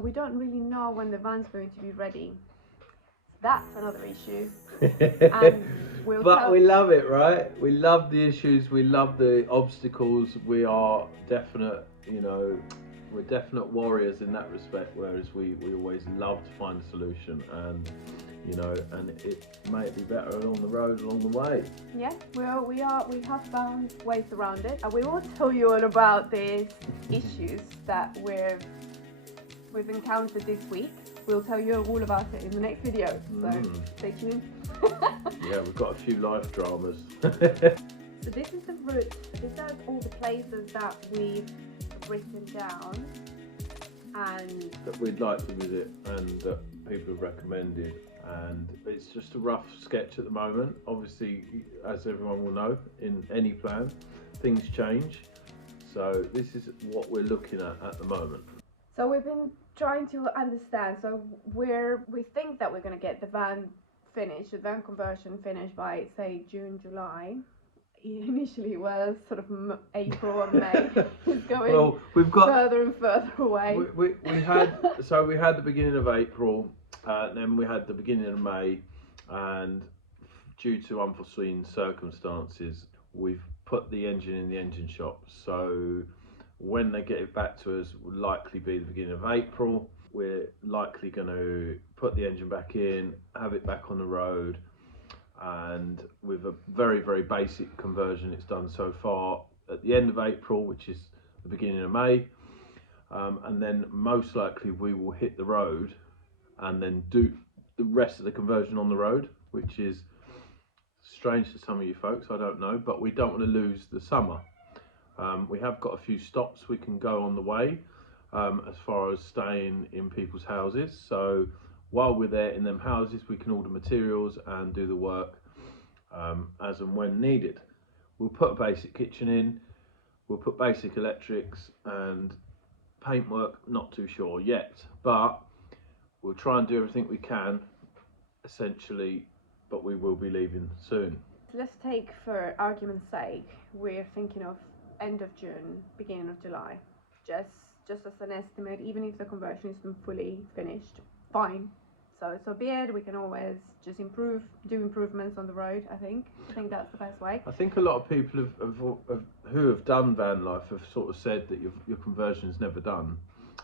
We don't really know when the van's going to be ready. That's another issue. And but we love it, right? We love the issues, we love the obstacles. We are definite, we're definite warriors in that respect, whereas we always love to find a solution, and and it may be better along the road, along the way. Yeah, we have found ways around it, and we will tell you all about these issues that we've encountered this week. We'll tell you all about it in the next video, so stay tuned. Yeah, we've got a few life dramas. So this is the route, these are all the places that we've written down and that we'd like to visit and that people have recommended, and it's just a rough sketch at the moment. Obviously, as everyone will know, in any plan things change, so this is what we're looking at the moment. So we've been trying to understand, so we think that we're going to get the van finished, the van conversion finished by, say, June, July. Initially it was sort of April or May. It's going well, we've got further and further away. We had the beginning of April, then we had the beginning of May, and due to unforeseen circumstances we've put the engine in the engine shop, so when they get it back to us will likely be the beginning of April. We're likely going to put the engine back in, have it back on the road, and with a very, very basic conversion it's done so far at the end of April, which is the beginning of May, and then most likely we will hit the road and then do the rest of the conversion on the road, which is strange to some of you folks, I don't know, but we don't want to lose the summer. We have got a few stops we can go on the way, as far as staying in people's houses, so while we're there in them houses we can order materials and do the work as and when needed. We'll put a basic kitchen in, we'll put basic electrics, and paintwork not too sure yet, but we'll try and do everything we can essentially, but we will be leaving soon. Let's take, for argument's sake, we're thinking of end of June, beginning of July, just as an estimate. Even if the conversion isn't fully finished, fine, so be it. We can always just do improvements on the road. I think that's the best way. I think a lot of people who have done van life have sort of said that your conversion is never done,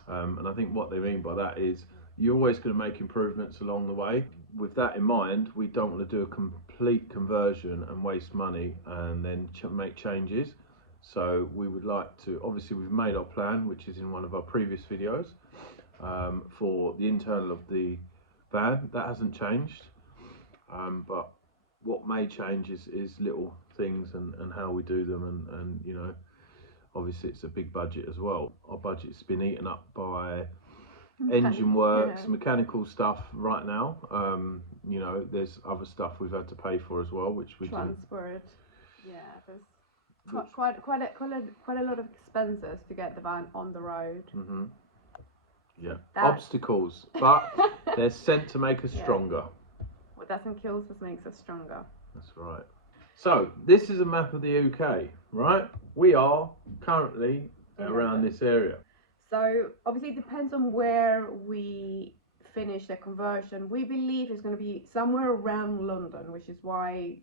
and I think what they mean by that is you're always going to make improvements along the way. With that in mind, we don't want to do a complete conversion and waste money and then make changes. So we would like to, obviously we've made our plan, which is in one of our previous videos, for the internal of the van. That hasn't changed, but what may change is little things and how we do them, and obviously it's a big budget as well. Our budget's been eaten up by engine works, mechanical stuff right now. There's other stuff we've had to pay for as well, which we transport. Yeah, there's quite a lot of expenses to get the van on the road. Yeah, obstacles, but they're sent to make us stronger. What doesn't kill us makes us stronger. That's right. So this is a map of the UK, right? We are currently around this area. So obviously it depends on where we finish the conversion. We believe it's going to be somewhere around London, which is why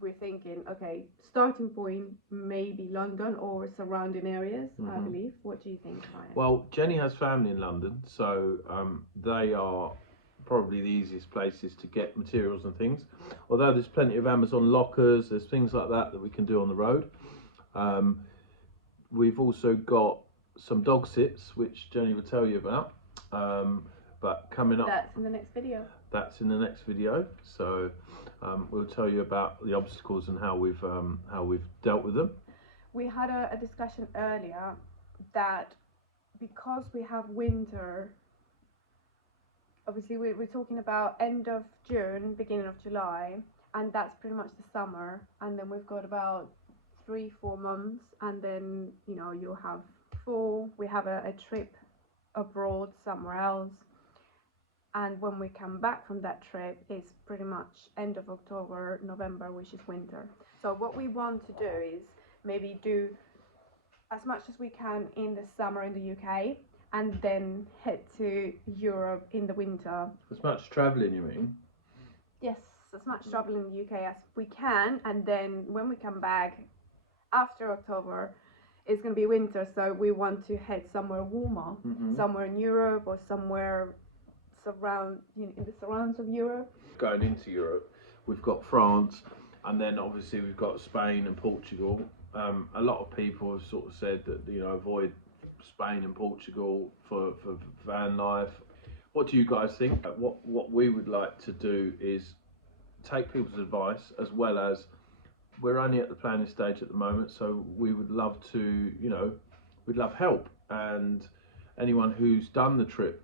we're thinking, okay, starting point maybe London or surrounding areas, I believe. What do you think, Ryan? Well, Jenny has family in London, so they are probably the easiest places to get materials and things. Although there's plenty of Amazon lockers, there's things like that we can do on the road. We've also got some dog sits, which Jenny will tell you about, but coming up, that's in the next video. That's in the next video, so we'll tell you about the obstacles and how we've dealt with them. We had a discussion earlier that because we have winter, obviously we're talking about end of June, beginning of July, and that's pretty much the summer, and then we've got about 3-4 months, and then you'll have fall, we have a trip abroad somewhere else, and when we come back from that trip it's pretty much end of October, November, which is winter. So what we want to do is maybe do as much as we can in the summer in the UK, and then head to Europe in the winter. As much travelling, you mean? Yes, as much travel in the UK as we can, and then when we come back after October, it's going to be winter, so we want to head somewhere warmer, somewhere in Europe or somewhere in the surrounds of Europe. Going into Europe, we've got France, and then obviously we've got Spain and Portugal. A lot of people have sort of said that, you know, avoid Spain and Portugal for van life. What do you guys think? What we would like to do is take people's advice, as well as we're only at the planning stage at the moment, so we would love to, you know, we'd love help. And anyone who's done the trip,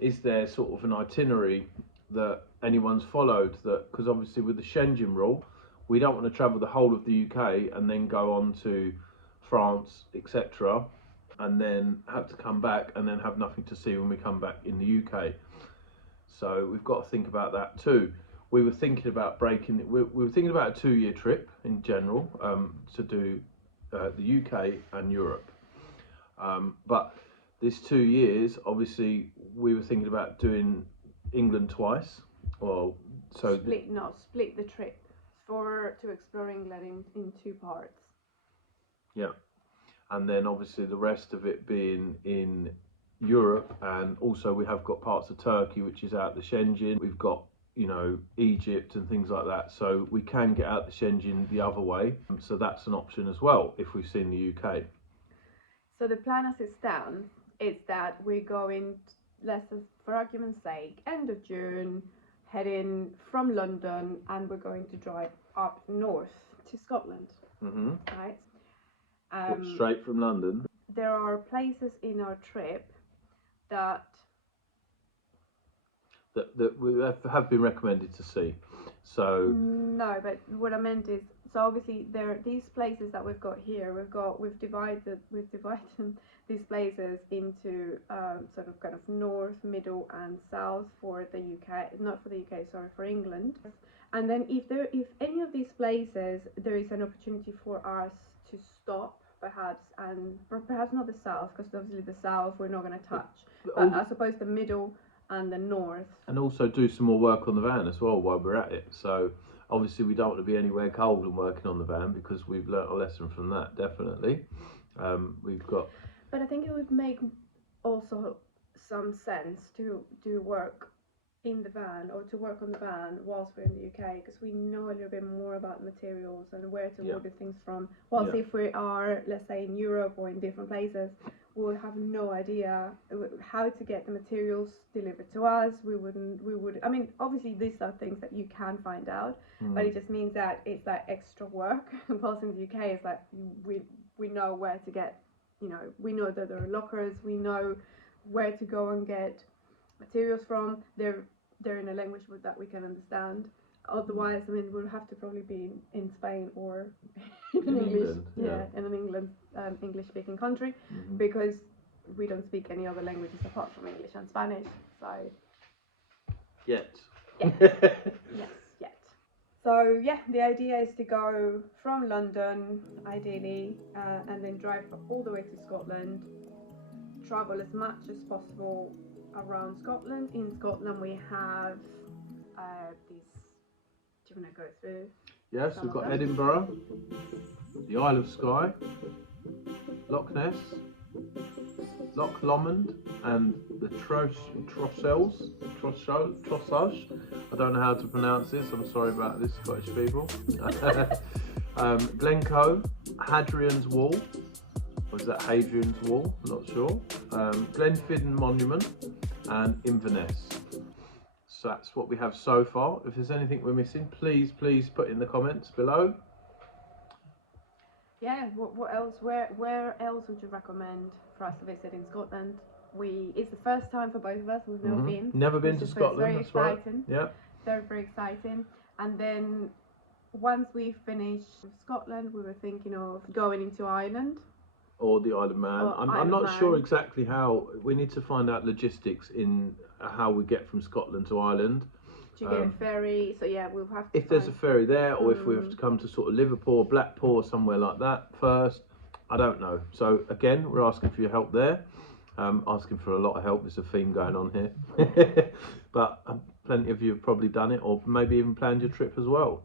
is there sort of an itinerary that anyone's followed? That, because obviously with the Schengen rule, we don't want to travel the whole of the UK and then go on to France, etc., and then have to come back and then have nothing to see when we come back in the UK. So we've got to think about that too. We were thinking about we were thinking about a 2-year trip in general, to do the UK and Europe. But this 2 years, obviously, we were thinking about doing England twice. Well, so split the trip to explore England in 2 parts. Yeah, and then obviously the rest of it being in Europe, and also we have got parts of Turkey which is out the Schengen. We've got, you know, Egypt and things like that, so we can get out the Schengen the other way. So that's an option as well if we've seen the UK. So the plan as it stands is that we're going, for argument's sake, end of June, heading from London, and we're going to drive up north to Scotland. Right? Straight from London. There are places in our trip that we have been recommended to see. So no, but what I meant is, so obviously there are these places that we've got here. We've divided these places into sort of kind of north, middle, and south for the UK. Not for the UK, sorry, for England. And then if any of these places there is an opportunity for us to stop, perhaps, and perhaps not the south, because obviously the south we're not going to touch. But I suppose the middle and the north. And also do some more work on the van as well while we're at it. So obviously we don't want to be anywhere cold and working on the van, because we've learnt a lesson from that, definitely. We've got... But I think it would make also some sense to do work in the van, or to work on the van whilst we're in the UK, because we know a little bit more about materials and where to order things from. Whilst if we are, let's say, in Europe or in different places, we would have no idea how to get the materials delivered to us. I mean, obviously these are things that you can find out, but it just means that it's that extra work. Whilst in the UK, it's like we know where to get, you know, we know that there are lockers, we know where to go and get materials from. They're in a language that we can understand. Otherwise, I mean, we'll have to probably be in Spain or in English, in an English-speaking country, because we don't speak any other languages apart from English and Spanish. So yet. So yeah, the idea is to go from London, ideally, and then drive all the way to Scotland. Travel as much as possible around Scotland. In Scotland, we have these. Do you want to go through? Yes, we've got Edinburgh, the Isle of Skye, Loch Ness, Loch Lomond, and the Trossachs. I don't know how to pronounce this. I'm sorry about this, Scottish people. Glencoe, Hadrian's Wall. Or is that Hadrian's Wall? I'm not sure. Glenfinnan Monument, and Inverness. So that's what we have so far. If there's anything we're missing, please put in the comments below. Yeah, what else? Where else would you recommend for us to visit in Scotland? It's the first time for both of us. We've never been. Never been to Scotland. Very exciting. Right. Yeah. Very exciting. And then once we finish Scotland, we were thinking of going into Ireland. Or the Isle of Man. I'm not sure exactly how. We need to find out logistics in how we get from Scotland to Ireland. Do you get a ferry? So yeah, we'll have to. If there's a ferry there, or if we have to come to sort of Liverpool, or Blackpool, or somewhere like that first, I don't know. So again, we're asking for your help there. asking for a lot of help. There's a theme going on here. But plenty of you have probably done it, or maybe even planned your trip as well.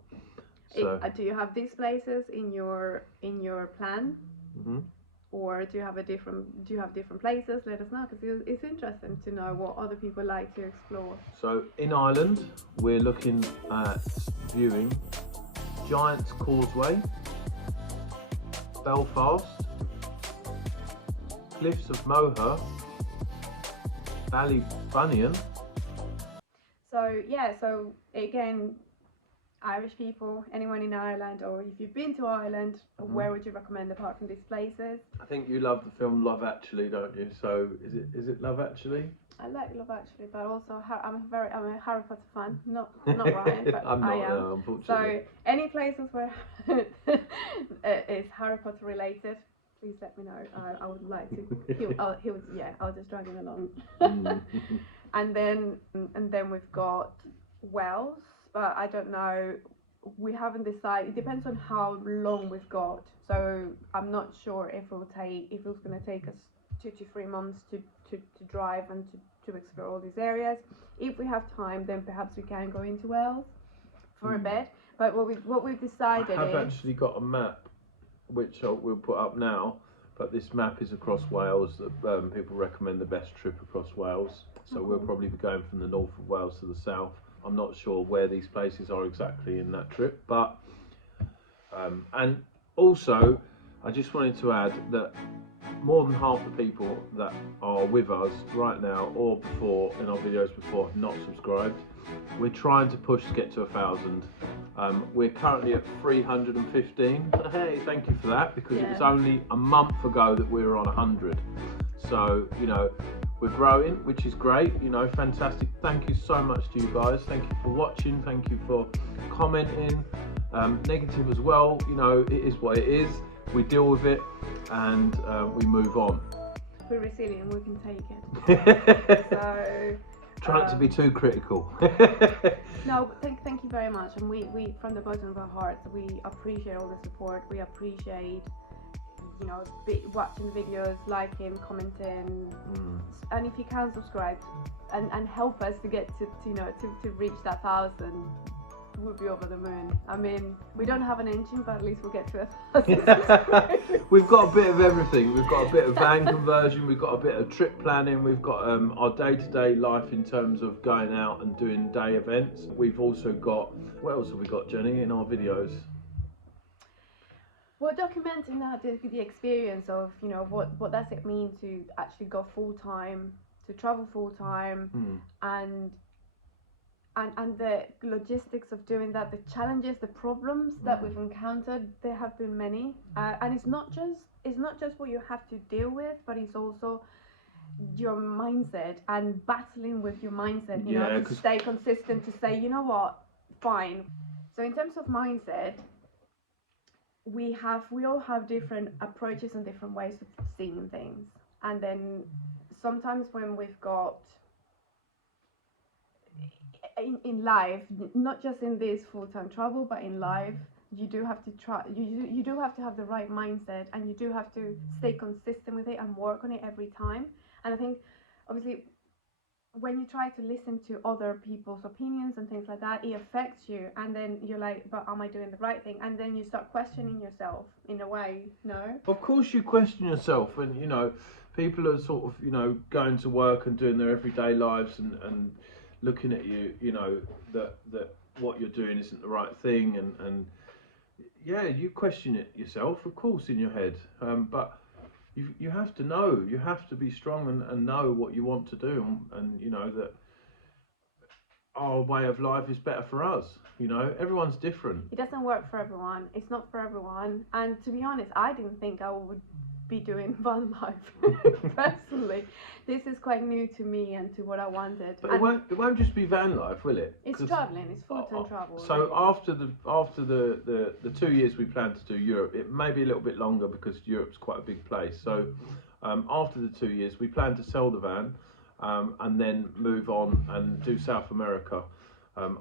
So, Do you have these places in your plan? mhm. Or do you have different places? Let us know, because it's interesting to know what other people like to explore. So in Ireland, we're looking at viewing Giant's Causeway, Belfast, Cliffs of Moher, Ballybunion. So yeah, so again, Irish people, anyone in Ireland, or if you've been to Ireland, where would you recommend apart from these places? I think you love the film Love Actually, don't you? So is it Love Actually? I like Love Actually, but also I'm a Harry Potter fan. Not Ryan, but I'm not, I am. no, unfortunately. So any places where is Harry Potter related, please let me know. I would like to. I'll just drag him along. And then we've got Wales, but I don't know. We haven't decided. It depends on how long we've got. So I'm not sure if it's going to take us 2 to 3 months to drive and to explore all these areas. If we have time, then perhaps we can go into Wales for a bit. But what we've decided I have actually got a map, which we'll put up now. But this map is across Wales. That people recommend the best trip across Wales. So we'll probably be going from the north of Wales to the south. I'm not sure where these places are exactly in that trip, but and also I just wanted to add that more than half the people that are with us right now or before in our videos before have not subscribed. We're trying to push to get to 1,000. We're currently at 315. Hey, thank you for that, because it was only a month ago that we were on 100. So, you know, we're growing, which is great, you know, fantastic. Thank you so much to you guys. Thank you for watching. Thank you for commenting. Negative as well, you know, it is what it is. We deal with it and we move on. We're resilient, we can take it. So try not to be too critical. No, thank you very much, and we from the bottom of our hearts, we appreciate all the support. We appreciate, you know, watching the videos, liking, commenting, and if you can subscribe and help us to get to reach that 1,000, we'll be over the moon. I mean, we don't have an engine, but at least we'll get to 1,000. We've got a bit of everything. We've got a bit of van conversion, we've got a bit of trip planning, we've got our day-to-day life in terms of going out and doing day events. We've also got, what else have we got, Jenny, in our videos? We're documenting the experience of, you know, what does it mean to actually go full-time, to travel full-time, and the logistics of doing that, the challenges, the problems that we've encountered. There have been many, and it's not just what you have to deal with, but it's also your mindset and battling with your mindset, you know, to stay consistent, to say, you know what, fine. So in terms of mindset, we all have different approaches and different ways of seeing things, and then sometimes when we've got in life, not just in this full-time travel, but in life, you do have to you do have to have the right mindset, and you do have to stay consistent with it and work on it every time. And I think obviously when you try to listen to other people's opinions and things like that, it affects you, and then you're like, but am I doing the right thing? And then you start questioning yourself in a way. No, of course you question yourself, and you know, people are sort of, you know, going to work and doing their everyday lives and looking at you, you know, that what you're doing isn't the right thing, and yeah, you question it yourself, of course, in your head, but you have to know, you have to be strong and know what you want to do, and you know that our way of life is better for us. You know, everyone's different. It doesn't work for everyone. It's not for everyone. And to be honest, I didn't think I would be doing van life personally. This is quite new to me and to what I wanted. But it won't just be van life, will it? It's travelling. It's full-time travel. So really, after the 2 years we plan to do Europe, it may be a little bit longer because Europe's quite a big place. So after the 2 years, we plan to sell the van and then move on and do South America.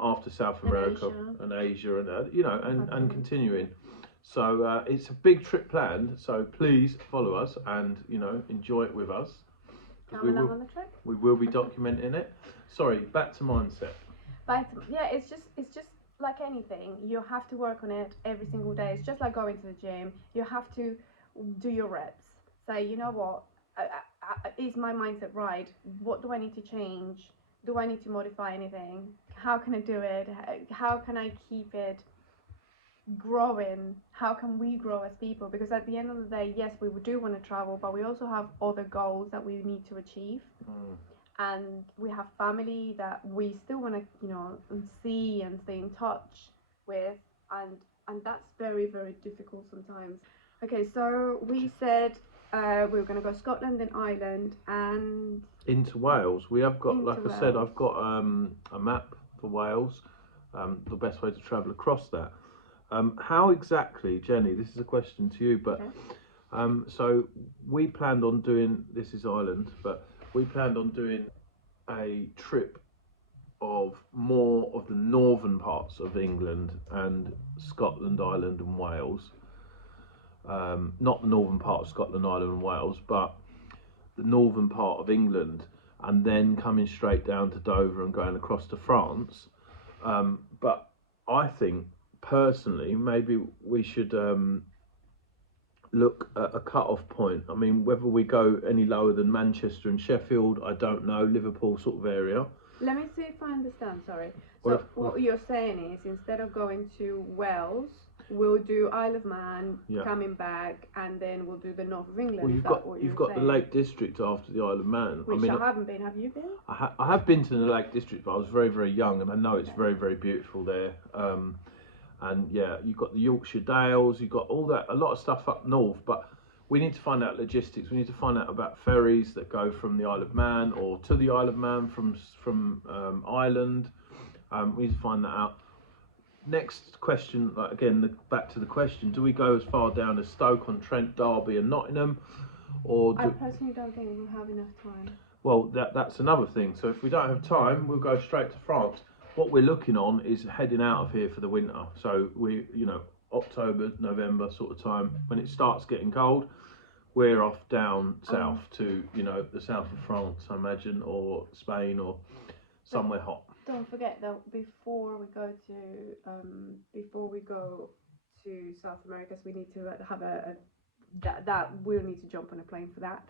After South America and Asia and you know, and continuing. So it's a big trip planned, so please follow us and, you know, enjoy it with us. coming on the trip. We will be documenting it. Sorry, back to mindset. Yeah, it's just like anything. You have to work on it every single day. It's just like going to the gym. You have to do your reps. Say, you know what? Is my mindset right? What do I need to change? Do I need to modify anything? How can I do it? How can I keep it growing? How can we grow as people? Because at the end of the day, yes, we do want to travel, but we also have other goals that we need to achieve. And we have family that we still want to, you know, see and stay in touch with, and that's very, very difficult sometimes. Okay, so we said we were going to go Scotland and Ireland and into Wales. We have got, like I said, Wales. I've got a map for Wales, the best way to travel across that. How exactly, Jenny, this is a question to you, but so we planned on doing, this is Ireland, but we planned on doing a trip of more of the northern parts of England and Scotland, Ireland and Wales. Not the northern part of Scotland, Ireland and Wales, but the northern part of England, and then coming straight down to Dover and going across to France. But I think personally maybe we should look at a cut-off point. I mean, whether we go any lower than Manchester and Sheffield, I don't know. Liverpool sort of area. Let me see if I understand. Sorry. So what you're saying is, instead of going to Wales, we'll do Isle of Man, coming back, and then we'll do the north of England. Well, you've got the Lake District after the Isle of Man. Which I haven't been. Have you been? I have been to the Lake District, but I was very, very young, and I know it's very, very beautiful there. And yeah, you've got the Yorkshire Dales, you've got all that, a lot of stuff up north, but we need to find out logistics. We need to find out about ferries that go from the Isle of Man or to the Isle of Man from Ireland. We need to find that out. Next question, like again, back to the question: do we go as far down as Stoke-on-Trent, Derby, and Nottingham, or I personally don't think we'll have enough time. Well, that's another thing. So if we don't have time, we'll go straight to France. What we're looking on is heading out of here for the winter. So we, you know, October, November sort of time, when it starts getting cold, we're off down south to, you know, the south of France, I imagine, or Spain, or somewhere hot. Don't forget that before we go to South America, we need to have that we'll need to jump on a plane for that.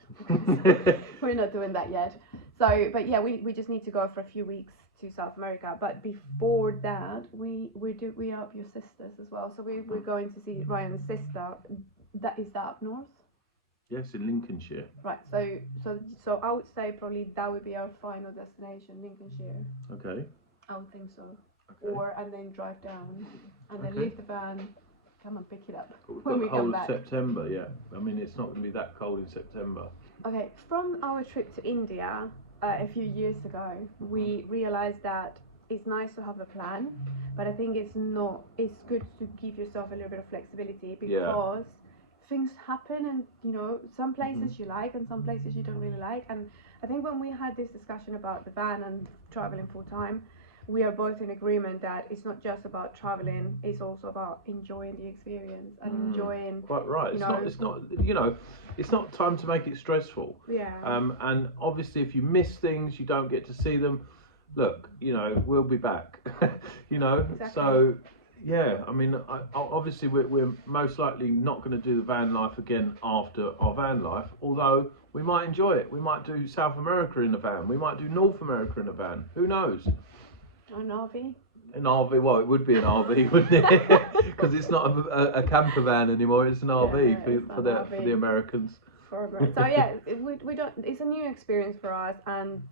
We're not doing that yet. So, but yeah, we just need to go for a few weeks to South America. But before that, we are up your sisters as well. So we're going to see Ryan's sister. That up north. Yes, in Lincolnshire. Right. So I would say probably that would be our final destination, Lincolnshire. Okay. I would think so. Okay. And then drive down, and then leave the van. Come and pick it up when we come back. September, yeah. I mean, it's not going to be that cold in September. Okay, from our trip to India a few years ago, we realized that it's nice to have a plan, but I think it's good to give yourself a little bit of flexibility because things happen, and you know, some places you like and some places you don't really like. And I think when we had this discussion about the van and traveling full time, we are both in agreement that it's not just about traveling, it's also about enjoying the experience and enjoying. Quite right. It's not time to make it stressful. Yeah. And obviously if you miss things, you don't get to see them. Look, you know, we'll be back. You know. Exactly. So yeah, I mean, obviously we're most likely not going to do the van life again after our van life, although we might enjoy it. We might do South America in a van. We might do North America in a van. Who knows? An RV? An RV, well, it would be an RV, wouldn't it? Because it's not a camper van anymore, it's an RV for the Americans. So yeah, we don't. It's a new experience for us, and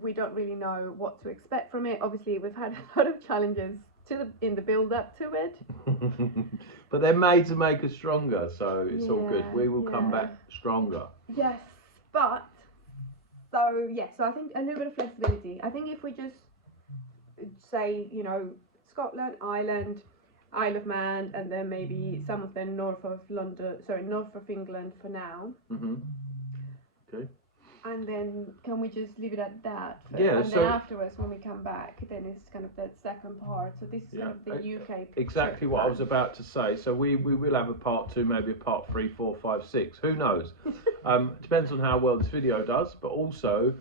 we don't really know what to expect from it. Obviously, we've had a lot of challenges in the build up to it. But they're made to make us stronger, so it's all good. We will come back stronger. Yes, but so I think a little bit of flexibility. I think if we just say, you know, Scotland, Ireland, Isle of Man, and then maybe some of them north of England for now. Okay. And then can we just leave it at that? Yeah, and so then afterwards, when we come back, then it's kind of that second part. So this is kind of the UK. Exactly trip what I plan. was about to say. So we will have a part 2, maybe a part 3, 4, 5, 6. Who knows? Depends on how well this video does. But also,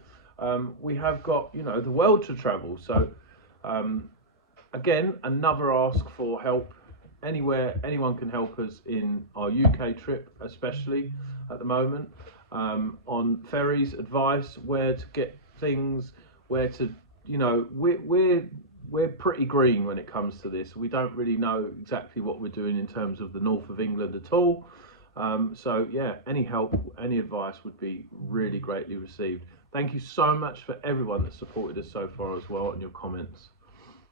we have got the world to travel. So again, another ask for help. Anywhere, anyone can help us in our UK trip, especially at the moment. On ferries, advice, where to get things, where to, we're pretty green when it comes to this. We don't really know exactly what we're doing in terms of the north of England at all. So yeah, any help, any advice would be really greatly received. Thank you so much for everyone that supported us so far as well, and your comments.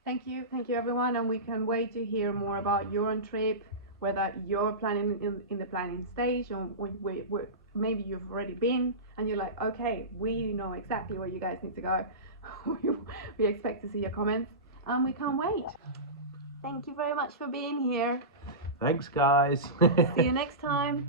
Thank you everyone, and we can wait to hear more about your own trip, whether you're planning in the planning stage, or maybe you've already been and you're like, okay, we know exactly where you guys need to go. We expect to see your comments, and we can't wait. Thank you very much for being here. Thanks, guys. See you next time.